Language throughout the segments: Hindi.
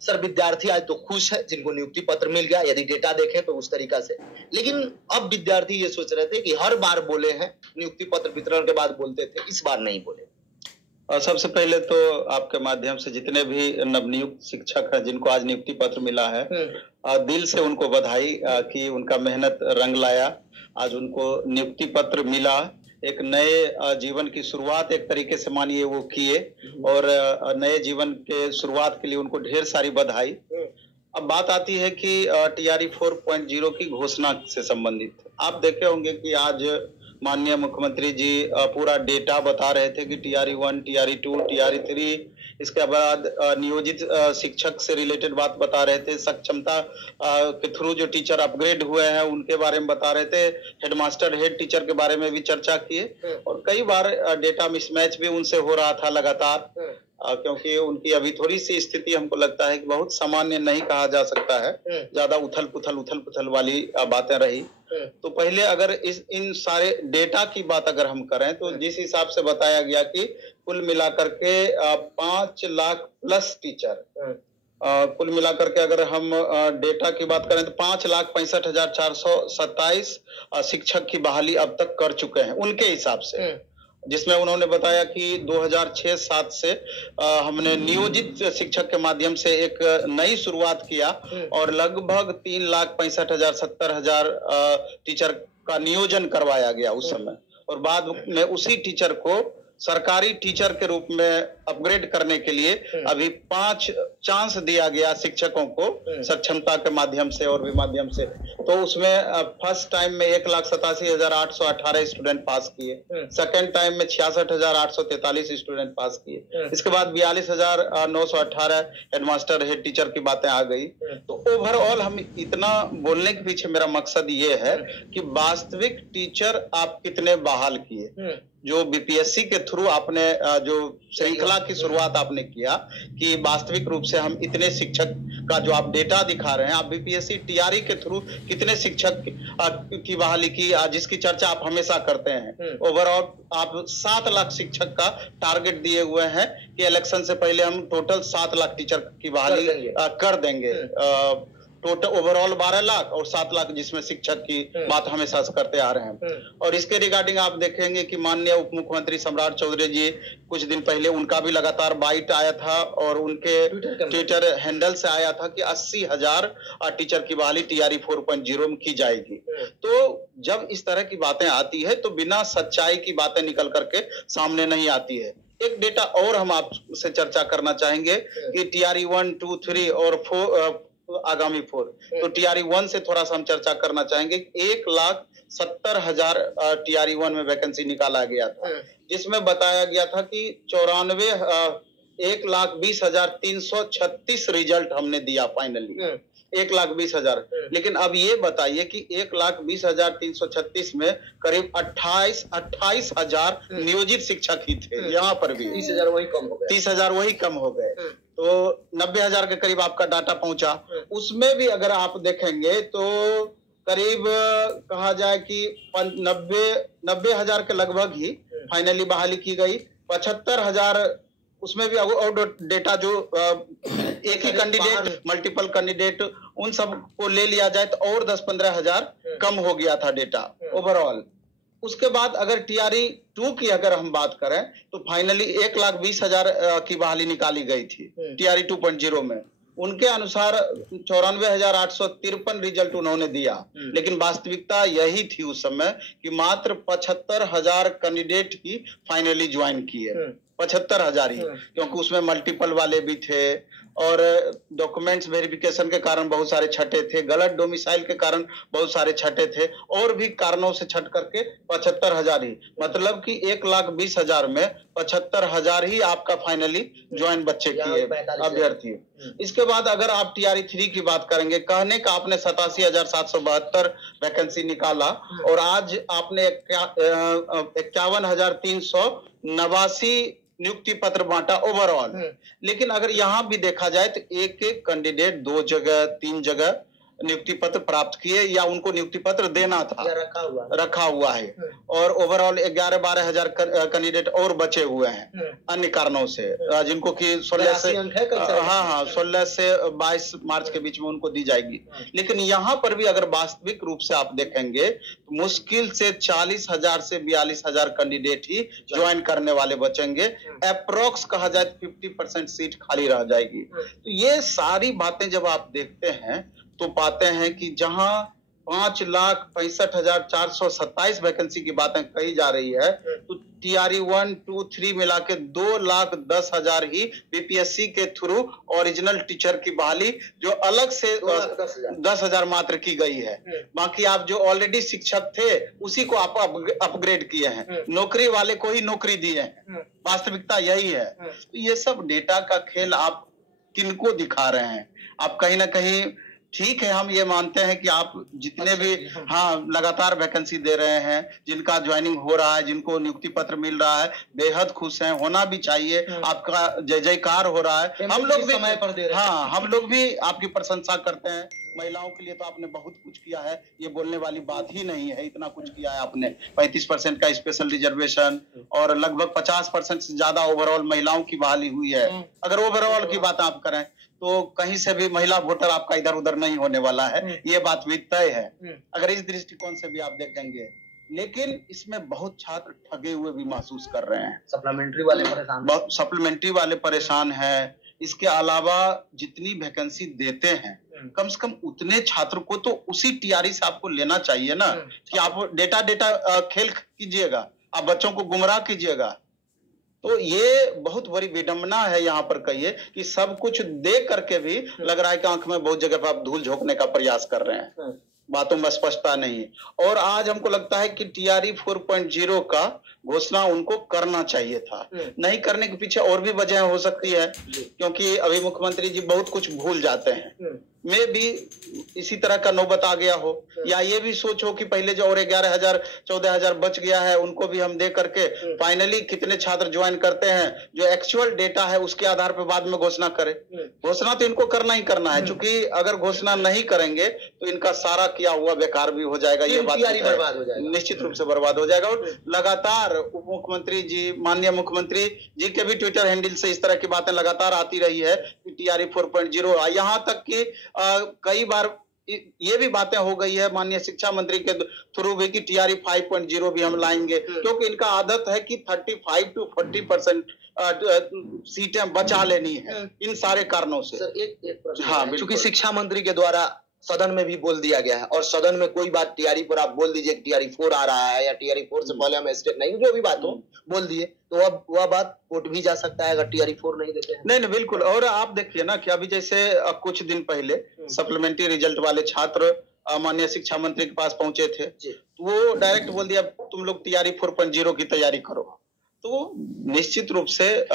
सर, विद्यार्थी आज तो खुश है जिनको नियुक्ति पत्र मिल गया, यदि डेटा देखें तो उस तरीका से। लेकिन अब विद्यार्थी ये सोच रहे थे कि हर बार बोले हैं, नियुक्ति पत्र वितरण के बाद बोलते थे, इस बार नहीं बोले। सबसे पहले तो आपके माध्यम से जितने भी नवनियुक्त शिक्षक हैं जिनको आज नियुक्ति पत्र मिला है, दिल से उनको बधाई कि उनका मेहनत रंग लाया। आज उनको नियुक्ति पत्र मिला, एक नए जीवन की शुरुआत एक तरीके से मानिए वो किए, और नए जीवन के शुरुआत के लिए उनको ढेर सारी बधाई। अब बात आती है कि TRE 4.0 की घोषणा से संबंधित। आप देखे होंगे कि आज माननीय मुख्यमंत्री जी पूरा डेटा बता रहे थे कि TRE 1, TRE 2, TRE 3, इसके बाद नियोजित शिक्षक से रिलेटेड बात बता रहे थे, सक्षमता के थ्रू जो टीचर अपग्रेड हुए हैं उनके बारे में बता रहे थे, हेडमास्टर हेड टीचर के बारे में भी चर्चा किए, और कई बार डेटा मिसमैच भी उनसे हो रहा था लगातार, क्योंकि उनकी अभी थोड़ी सी स्थिति हमको लगता है कि बहुत सामान्य नहीं कहा जा सकता है, ज्यादा उथल पुथल वाली बातें रही। तो पहले अगर इन सारे डेटा की बात अगर हम करें तो जिस हिसाब से बताया गया कि कुल मिलाकर के 5 लाख प्लस टीचर, कुल मिलाकर के अगर हम डेटा की बात करें तो 5,65,427 शिक्षक की बहाली अब तक कर चुके हैं उनके हिसाब से, जिसमें उन्होंने बताया कि 2006-07 से हमने नियोजित शिक्षक के माध्यम से एक नई शुरुआत किया और लगभग 3,65,000-70,000 टीचर का नियोजन करवाया गया उस समय, और बाद में उसी टीचर को सरकारी टीचर के रूप में अपग्रेड करने के लिए अभी 5 चांस दिया गया शिक्षकों को सक्षमता के माध्यम से और भी माध्यम से। तो उसमें फर्स्ट टाइम में 1,87,818 स्टूडेंट पास किए, सेकंड टाइम में 66,843 स्टूडेंट पास किए, इसके बाद 42,918 हेडमास्टर हेड टीचर की बातें आ गई। तो ओवरऑल हम इतना बोलने के पीछे मेरा मकसद ये है कि वास्तविक टीचर आप कितने बहाल किए, जो BPSC के थ्रू आपने जो श्रृंखला की शुरुआत आपने किया कि वास्तविक रूप से हम इतने शिक्षक का जो आप डेटा दिखा रहे हैं, आप BPSC TRE के थ्रू कितने शिक्षक की बहाली की, जिसकी चर्चा आप हमेशा करते हैं। ओवरऑल आप 7 लाख शिक्षक का टारगेट दिए हुए हैं कि इलेक्शन से पहले हम टोटल 7 लाख टीचर की बहाली कर देंगे। टोटल ओवरऑल 12 लाख और 7 लाख जिसमें शिक्षक की बात हमेशा से करते आ रहे हैं। और इसके रिगार्डिंग आप देखेंगे कि माननीय उप मुख्यमंत्री सम्राट चौधरी जी कुछ दिन पहले उनका भी लगातार बाइट आया था और उनके ट्विटर हैंडल से आया था कि 80,000 टीचर की बहाली TRE 4.0 में की जाएगी। तो जब इस तरह की बातें आती है तो बिना सच्चाई की बातें निकल करके सामने नहीं आती है। एक डेटा और हम आपसे चर्चा करना चाहेंगे कि TRE 1, 2, 3 और 4 आगामी 4, तो TRE 1 से थोड़ा सा हम चर्चा करना चाहेंगे। 1,70,000 TRE 1 में वैकेंसी निकाला गया था, जिसमें बताया गया था कि 1,20,336 रिजल्ट हमने दिया फाइनली, 1,20,000। लेकिन अब ये बताइए कि 1,20,336 में करीब 28,000 नियोजित शिक्षक ही थे, यहाँ पर भी 30,000 वही कम हो गए, 30,000 वही कम हो गए, तो 90,000 के करीब आपका डाटा पहुंचा। उसमें भी अगर आप देखेंगे तो करीब कहा जाए कि 90,000 के लगभग ही फाइनली बहाली की गई। 75,000 उसमें भी और डेटा जो एक ही कैंडिडेट मल्टीपल कैंडिडेट उन सब को ले लिया जाए तो और 10-15,000 कम हो गया था डेटा ओवरऑल। उसके बाद अगर TRE 2 की अगर हम बात करें तो फाइनली 1,20,000 की बहाली निकाली गई थी TRE 2.0 में। उनके अनुसार 94,853 रिजल्ट उन्होंने दिया, लेकिन वास्तविकता यही थी उस समय कि मात्र 75,000 कैंडिडेट ही फाइनली ज्वाइन किए, 75,000 ही, क्योंकि उसमें मल्टीपल वाले भी थे और डॉक्यूमेंट्स वेरिफिकेशन के कारण बहुत सारे छटे थे, गलत डोमिसाइल के कारण बहुत सारे छटे थे, और भी कारणों से छट करके 75,000 ही, मतलब कि 1,20,000 में 75,000 ही आपका फाइनली ज्वाइन बच्चे किए अभ्यर्थी। इसके बाद अगर आप TRE 3 की बात करेंगे, कहने का आपने 87,772 वैकेंसी निकाला और आज आपने 51,389 नियुक्ति पत्र बांटा ओवरऑल। लेकिन अगर यहां भी देखा जाए तो एक एक कैंडिडेट 2 जगह 3 जगह नियुक्ति पत्र प्राप्त किए या उनको नियुक्ति पत्र देना था, रखा हुआ है। और ओवरऑल 11-12 हजार कैंडिडेट और बचे हुए हैं अन्य कारणों से, जिनको कि 16 से 22 मार्च के बीच में उनको दी जाएगी। लेकिन यहाँ पर भी अगर वास्तविक रूप से आप देखेंगे तो मुश्किल से 40,000 से 42,000 कैंडिडेट ही ज्वाइन करने वाले बचेंगे। अप्रोक्स कहा जाए तो 50% सीट खाली रह जाएगी। तो ये सारी बातें जब आप देखते हैं तो पाते हैं कि जहां 5,65,427 वैकेंसी की बातें कही जा रही है, तो TRE 1, 2, 3 मिला के 2,10,000 ही बीपीएससी के थ्रू ओरिजिनल टीचर की बहाली जो अलग से 10,000 मात्र की गई है। बाकी आप जो ऑलरेडी शिक्षक थे उसी को आप अपग्रेड किए हैं, नौकरी वाले को ही नौकरी दी है। वास्तविकता यही है। तो ये सब डेटा का खेल आप किनको दिखा रहे हैं? आप कहीं ना कहीं, ठीक है, हम ये मानते हैं कि आप जितने भी लगातार वैकेंसी दे रहे हैं, जिनका ज्वाइनिंग हो रहा है, जिनको नियुक्ति पत्र मिल रहा है, बेहद खुश हैं, होना भी चाहिए। आपका जय जयकार हो रहा है, हम लोग भी समय पर दे रहे हैं। हम लोग भी आपकी प्रशंसा करते हैं। महिलाओं के लिए तो आपने बहुत कुछ किया है, ये बोलने वाली बात ही नहीं है। इतना कुछ किया है आपने, 35% का स्पेशल रिजर्वेशन और लगभग 50% से ज्यादा ओवरऑल महिलाओं की बहाली हुई है। अगर ओवरऑल की बात आप करें तो कहीं से भी महिला वोटर आपका इधर उधर नहीं होने वाला है, ये बात भी तय है अगर इस दृष्टिकोण से भी आप देखेंगे। लेकिन इसमें बहुत छात्र ठगे हुए भी महसूस कर रहे हैं। सप्लीमेंट्री वाले परेशान हैं। इसके अलावा जितनी वैकेंसी देते हैं कम से कम उतने छात्र को तो उसी TRE से आपको लेना चाहिए ना, कि आप डेटा खेल कीजिएगा, आप बच्चों को गुमराह कीजिएगा। तो ये बहुत बड़ी विडंबना है यहाँ पर कहिए कि सब कुछ दे करके भी लग रहा है कि आंख में बहुत जगह पर आप धूल झोंकने का प्रयास कर रहे हैं, बातों में स्पष्टता नहीं है। और आज हमको लगता है कि TRE 4.0 का घोषणा उनको करना चाहिए था। नहीं करने के पीछे और भी वजह हो सकती है, क्योंकि अभी मुख्यमंत्री जी बहुत कुछ भूल जाते हैं। में भी इसी तरह का नौबत आ गया हो, या ये भी सोच हो कि पहले जो और 11,000 14,000 बच गया है उनको भी हम दे करके फाइनली कितने छात्र ज्वाइन करते हैं जो एक्चुअल डेटा है उसके आधार पर बाद में घोषणा करें। घोषणा तो इनको करना ही करना है, क्योंकि अगर घोषणा नहीं करेंगे तो इनका सारा किया हुआ बेकार भी हो जाएगा। ये बात बर्बाद हो जाएगा, निश्चित रूप से बर्बाद हो जाएगा। और लगातार उप मुख्यमंत्री जी, माननीय मुख्यमंत्री जी के भी ट्विटर हैंडल से इस तरह की बातें लगातार आती रही है कि TRE 4.0, यहाँ तक कि कई बार ये भी बातें हो गई है माननीय शिक्षा मंत्री के थ्रू भी कि TRE 5.0 भी हम लाएंगे, क्योंकि इनका आदत है कि 35 to 40% सीटें बचा लेनी है इन सारे कारणों से। सर, एक प्रश्न, क्योंकि शिक्षा मंत्री के द्वारा सदन में भी बोल दिया गया है, और सदन में कोई बात TRE पर आप बोल दीजिए कि TRE 4 आ रहा है या TRE 4 से पहले हम स्टेट नहीं, जो भी बात हो बोल दिए, तो अब वह बात कोर्ट भी जा सकता है अगर TRE 4 नहीं देते हैं। नहीं, बिल्कुल। और आप देखिए ना कि अभी जैसे कुछ दिन पहले सप्लीमेंट्री रिजल्ट वाले छात्र माननीय शिक्षा मंत्री के पास पहुंचे थे, तो वो डायरेक्ट बोल दिया तुम लोग TRE 4.0 की तैयारी करो। तो निश्चित रूप से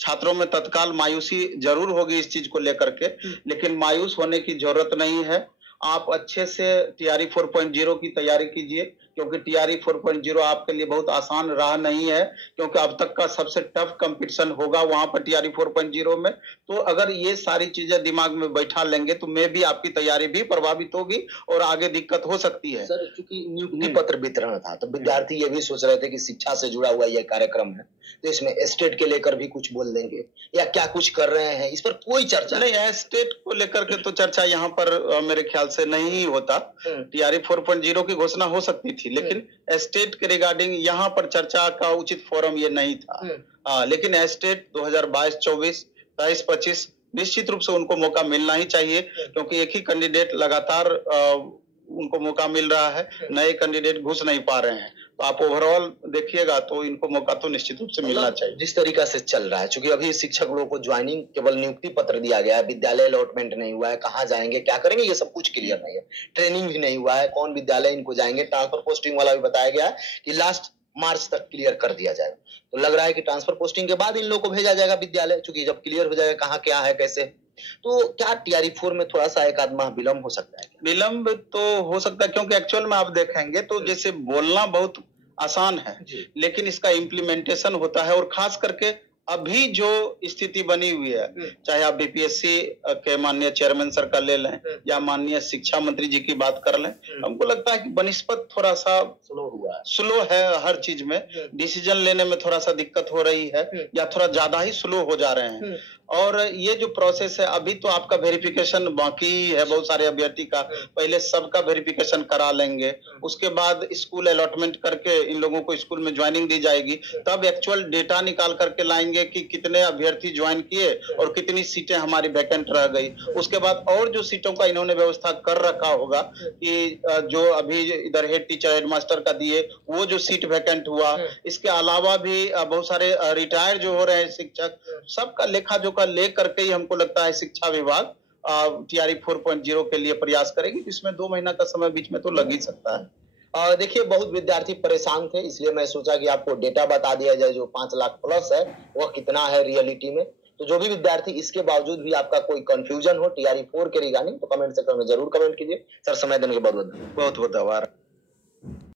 छात्रों में तत्काल मायूसी जरूर होगी इस चीज को लेकर के, लेकिन मायूस होने की जरूरत नहीं है। आप अच्छे से TRE 4.0 की तैयारी कीजिए, क्योंकि TRE 4.0 आपके लिए बहुत आसान राह नहीं है, क्योंकि अब तक का सबसे टफ कंपटीशन होगा वहां पर TRE 4.0 में। तो अगर ये सारी चीजें दिमाग में बैठा लेंगे तो मैं भी आपकी तैयारी भी प्रभावित होगी और आगे दिक्कत हो सकती है। सर, चूंकि नियुक्ति पत्र वितरण था तो विद्यार्थी ये भी सोच रहे थे कि शिक्षा से जुड़ा हुआ यह कार्यक्रम है, तो इसमें स्टेट के लेकर भी कुछ बोल देंगे या क्या कुछ कर रहे हैं, इस पर कोई चर्चा नहीं है। स्टेट को लेकर के तो चर्चा यहाँ पर मेरे ख्याल से नहीं होता। TRE 4.0 की घोषणा हो सकती थी, लेकिन स्टेट के रिगार्डिंग यहाँ पर चर्चा का उचित फोरम ये नहीं था। लेकिन स्टेट 2022, 24, 23, 25 निश्चित रूप से उनको मौका मिलना ही चाहिए, क्योंकि एक ही कैंडिडेट लगातार उनको मौका मिल रहा है, नए कैंडिडेट घुस नहीं पा रहे हैं। तो आप ओवरऑल देखिएगा तो इनको मौका तो निश्चित रूप से मिलना चाहिए। जिस तरीका से चल रहा है, क्योंकि अभी शिक्षक लोगों को ज्वाइनिंग केवल नियुक्ति पत्र दिया गया है, विद्यालय अलॉटमेंट नहीं हुआ है, कहाँ जाएंगे क्या करेंगे ये सब कुछ क्लियर नहीं है, ट्रेनिंग भी नहीं हुआ है, कौन विद्यालय इनको जाएंगे, ट्रांसफर पोस्टिंग वाला भी बताया गया है कि लास्ट मार्च तक क्लियर कर दिया जाएगा। तो लग रहा है कि ट्रांसफर पोस्टिंग के बाद इन लोगों को भेजा जाएगा विद्यालय, क्योंकि जब क्लियर हो जाएगा कहाँ क्या है कैसे। तो क्या TRE 4 में थोड़ा सा एक आध माह विलंब हो सकता है? विलंब तो हो सकता है, क्योंकि एक्चुअल में आप देखेंगे तो जैसे बोलना बहुत आसान है, लेकिन इसका इम्प्लीमेंटेशन होता है, और खास करके अभी जो स्थिति बनी हुई है, चाहे आप बीपीएससी के माननीय चेयरमैन सर का ले लें या माननीय शिक्षा मंत्री जी की बात कर लें, हमको लगता है कि बनिस्पत थोड़ा सा स्लो है, हर चीज में डिसीजन लेने में थोड़ा सा दिक्कत हो रही है या थोड़ा ज्यादा ही स्लो हो जा रहे हैं। और ये जो प्रोसेस है, अभी तो आपका वेरिफिकेशन बाकी ही है, बहुत सारे अभ्यर्थी का पहले सबका वेरिफिकेशन करा लेंगे, उसके बाद स्कूल अलॉटमेंट करके इन लोगों को स्कूल में ज्वाइनिंग दी जाएगी, तब एक्चुअल डेटा निकाल करके लाएंगे कि कितने अभ्यर्थी ज्वाइन किए और कितनी सीटें हमारी वैकेंट रह गई। उसके बाद और जो सीटों का इन्होंने व्यवस्था कर रखा होगा कि जो अभी इधर हेड टीचर हेड मास्टर का दिए वो जो सीट वैकेंट हुआ, इसके अलावा भी बहुत सारे रिटायर जो हो रहे हैं शिक्षक, सबका लेखा जोखा ले करके ही हमको लगता है शिक्षा विभाग टीआरई 4.0 के लिए प्रयास करेगी। इसमें 2 महीना का समय बीच में तो लग ही सकता है। देखिए, बहुत विद्यार्थी परेशान थे, इसलिए मैं सोचा कि आपको डेटा बता दिया जाए जो 5 लाख प्लस है वह कितना है रियलिटी में। तो जो भी विद्यार्थी इसके बावजूद भी आपका कोई कंफ्यूजन हो टीआरई 4 के रिगार्डिंग, तो कमेंट सेक्शन में जरूर कमेंट कीजिए। सर, समय देने के बहुत बहुत आभार।